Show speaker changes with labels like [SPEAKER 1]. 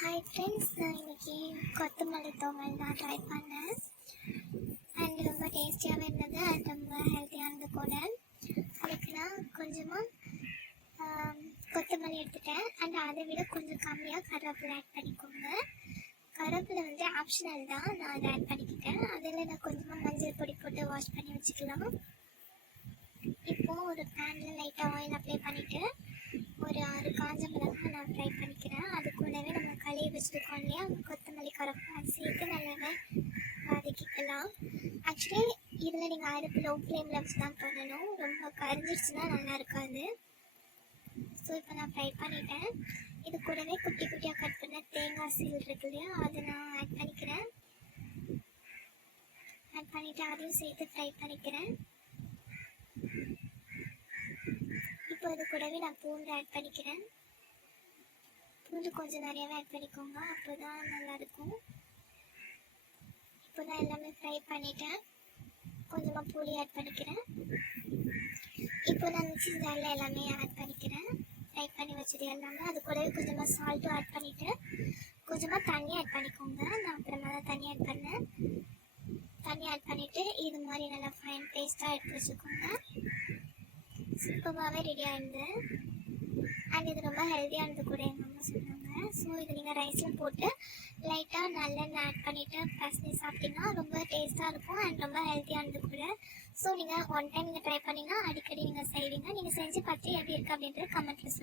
[SPEAKER 1] Hi friends நான் இன்னைக்கு கொத்தமல்லி தோமல் தான் ட்ரை பண்ணேன். அண்ட் ரொம்ப டேஸ்டியாகவும் இருந்தது அண்ட் ரொம்ப ஹெல்த்தியானது கூட. அதுக்கு நான் கொஞ்சமாக கொத்தமல்லி எடுத்துட்டேன். அண்ட் அதை விட கொஞ்சம் கம்மியாக கருவேப்பிலை ஆட் பண்ணிக்கோங்க. கருவேப்பிலை வந்து ஆப்ஷனல் தான் நான் அதை ஆட் பண்ணிக்கிட்டேன். அதில் நான் கொஞ்சமாக மஞ்சள் பொடி போட்டு வாஷ் பண்ணி வச்சுக்கலாம். இப்போது ஒரு பேனில் லைட்டாக ஆயில் அப்ளை பண்ணிவிட்டு ஒரு ஆறு காஞ்ச மிளகாய் நான் ஃப்ரை பண்ணிக்கிறேன் அது கூடவே நம்ம கழுவி வச்சுருக்கோம் இல்லையா கொத்தமல்லி கருவேப்பிலை சேர்த்து நல்லாவே வதக்கிக்கலாம். ஆக்சுவலி இதில் நீங்கள் அடுப்பு லோ ஃப்ளேமில் வச்சு தான் பண்ணணும். ரொம்ப கரைஞ்சிருச்சுன்னா நல்லா இருக்காது. ஸோ இப்போ நான் ஃப்ரை பண்ணிட்டேன். இது கூடவே குட்டி குட்டியாக கட் பண்ண தேங்காய் சீல் இருக்கு இல்லையா அதை நான் ஆட் பண்ணிக்கிறேன். ஆட் பண்ணிவிட்டு அதையும் சேர்த்து ஃப்ரை பண்ணிக்கிறேன். இப்போ இது கூடவே நான் பூண்டு ஆட் பண்ணிக்கிறேன். பூண்டு கொஞ்சம் நிறையவே ஆட் பண்ணிக்கோங்க. அப்போ தான் நல்லாயிருக்கும். இப்போ தான் எல்லாமே ஃப்ரை பண்ணிட்டேன். கொஞ்சமாக புளி ஆட் பண்ணிக்கிறேன். இப்போ நான் மிக்சி ஜாரில் எல்லாமே ஆட் பண்ணிக்கிறேன். ஃப்ரை பண்ணி வச்சது எல்லாமே. அது கூடவே கொஞ்சமாக சால்ட்டும் ஆட் பண்ணிவிட்டு கொஞ்சமாக தண்ணி ஆட் பண்ணிக்கோங்க. நான் அப்புறமா தான் தண்ணி ஆட் பண்ணேன். தண்ணி ஆட் பண்ணிவிட்டு இது மாதிரி நல்லா ஃபைன் பேஸ்ட்டாக எடுத்து வச்சுக்கோங்க. சூப்பராகவே ரெடி ஆயிடுது. அண்ட் இது ரொம்ப ஹெல்த்தியானது கூட எங்கள் அம்மா சொன்னாங்க ஸோ இது நீங்கள் ரைஸில் போட்டு லைட்டாக நல்லெண்ணெய் ஆட் பண்ணிவிட்டு பசங்க சாப்பிட்டீங்கன்னா ரொம்ப டேஸ்ட்டாக இருக்கும் அண்ட் ரொம்ப ஹெல்த்தியானது கூட. ஸோ நீங்கள் ஒன் டைம் நீங்கள் ட்ரை பண்ணிங்கன்னா அடிக்கடி நீங்கள் செய்வீங்க. நீங்கள் செஞ்சு பார்த்து எப்படி இருக்குது அப்படின்றது கமெண்ட்டில்